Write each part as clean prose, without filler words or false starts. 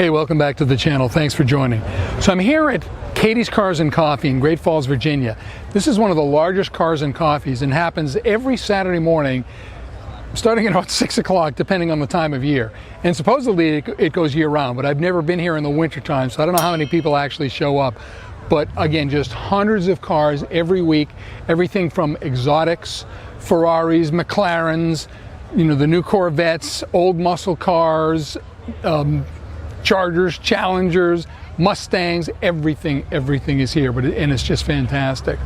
Hey, welcome back to the channel. Thanks for joining. So I'm here at Katie's Cars and Coffee in Great Falls, Virginia. This is one of the largest cars and coffees and happens every Saturday morning starting at about 6 o'clock depending on the time of year. And supposedly it goes year round, but I've never been here in the winter time, so I don't know how many people actually show up. But again, just hundreds of cars every week, everything from exotics, Ferraris, McLarens, you know, the new Corvettes, old muscle cars, Chargers, Challengers, Mustangs, everything is here, and it's just fantastic.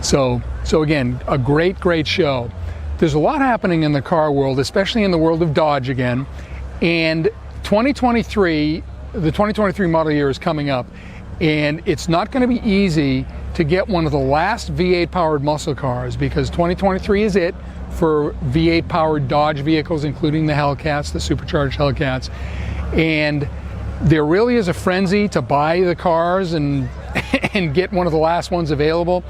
So again, a great show. There's a lot happening in the car world, especially in the world of Dodge again, and the 2023 model year is coming up, and it's not going to be easy to get one of the last V8 powered muscle cars, because 2023 is it for V8 powered Dodge vehicles, including the Hellcats, the supercharged Hellcats. And there really is a frenzy to buy the cars and get one of the last ones available.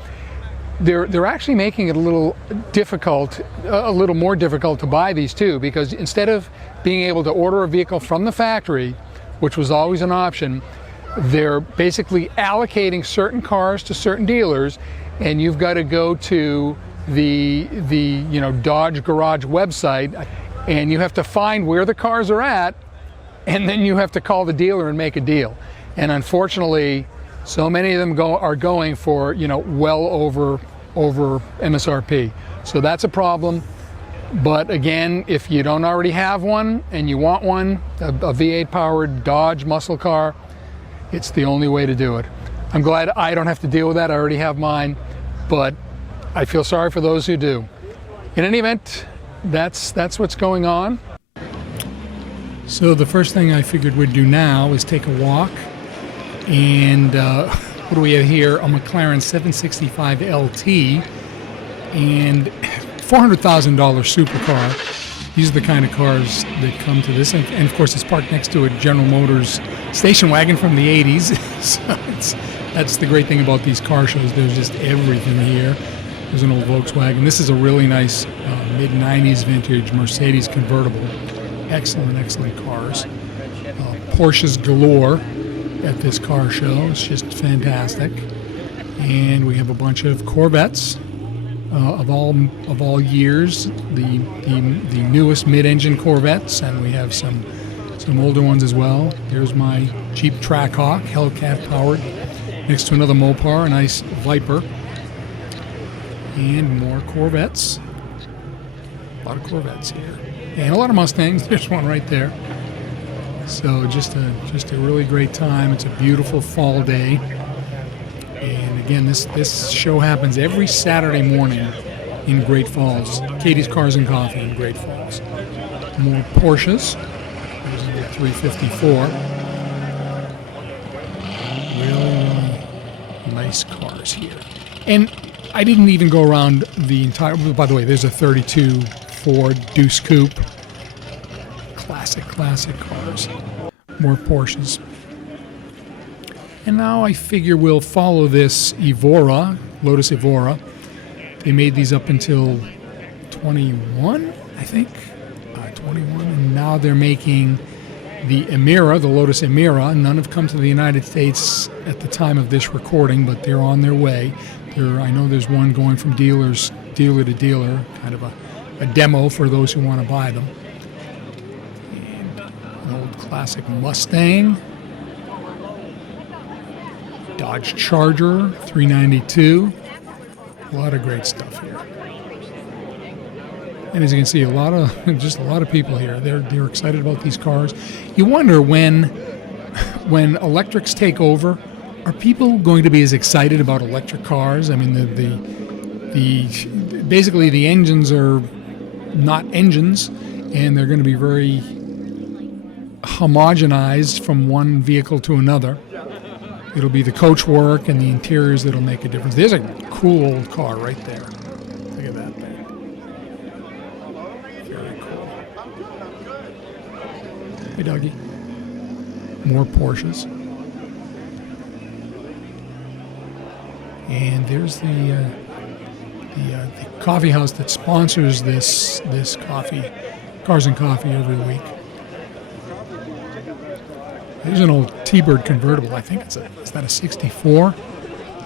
They're actually making it a little more difficult to buy these too, because instead of being able to order a vehicle from the factory, which was always an option, they're basically allocating certain cars to certain dealers, and you've got to go to the Dodge Garage website, and you have to find where the cars are at, and then you have to call the dealer and make a deal. And unfortunately, so many of them are going for, well over MSRP. So that's a problem. But again, if you don't already have one and you want one, a V8 powered Dodge muscle car, it's the only way to do it. I'm glad I don't have to deal with that. I already have mine, but I feel sorry for those who do. In any event, that's what's going on. So the first thing I figured we'd do now is take a walk, and what do we have here? A McLaren 765 LT and $400,000 supercar. These are the kind of cars that come to this, and of course it's parked next to a General Motors station wagon from the 80s. So that's the great thing about these car shows. There's just everything here. There's an old Volkswagen. This is a really nice mid-90s vintage Mercedes convertible. Excellent cars. Porsches galore at this car show. It's just fantastic. And we have a bunch of Corvettes of all years. The newest mid-engine Corvettes, and we have some older ones as well. There's my Jeep Trackhawk, Hellcat powered, next to another Mopar, a nice Viper, and more Corvettes. A lot of Corvettes here. And a lot of Mustangs. There's one right there. So just a really great time. It's a beautiful fall day. And again, this show happens every Saturday morning in Great Falls. Katie's Cars and Coffee in Great Falls. More Porsches. There's the 354. Really nice cars here. And I didn't even go around the entire... By the way, there's a 32 Ford Deuce Coupe. Classic cars. More Porsches. And now I figure we'll follow this Evora, Lotus Evora. They made these up until 21, I think. 21, and now they're making the Emira, the Lotus Emira. None have come to the United States at the time of this recording, but they're on their way. I know there's one going from dealer to dealer, kind of a demo for those who want to buy them. And an old classic Mustang, Dodge Charger 392. A lot of great stuff here. And as you can see, a lot of people here. They're excited about these cars. You wonder when electrics take over, are people going to be as excited about electric cars? I mean, basically the engines are not engines, and they're going to be very homogenized from one vehicle to another. It'll be the coach work and the interiors that'll make a difference. There's a cool old car right there. Look at that thing. Very cool. Hey, doggy. More Porsches. And there's the coffee house that sponsors this coffee, Cars and Coffee, every week. There's an old T-Bird convertible. I think is that a 64?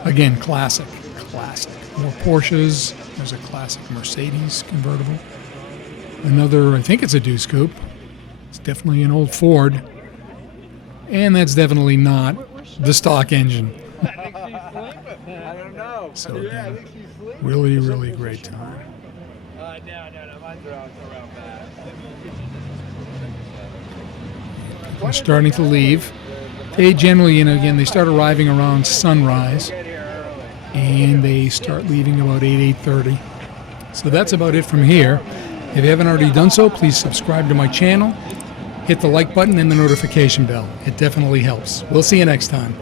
Again, classic. More Porsches. There's a classic Mercedes convertible. Another, I think it's a Deuce Coupe. It's definitely an old Ford. And that's definitely not the stock engine. I don't know. So again, really, really great time. No, mine's around that. People are starting to leave. They generally, again, they start arriving around sunrise. And they start leaving about 8:30. So that's about it from here. If you haven't already done so, please subscribe to my channel. Hit the like button and the notification bell. It definitely helps. We'll see you next time.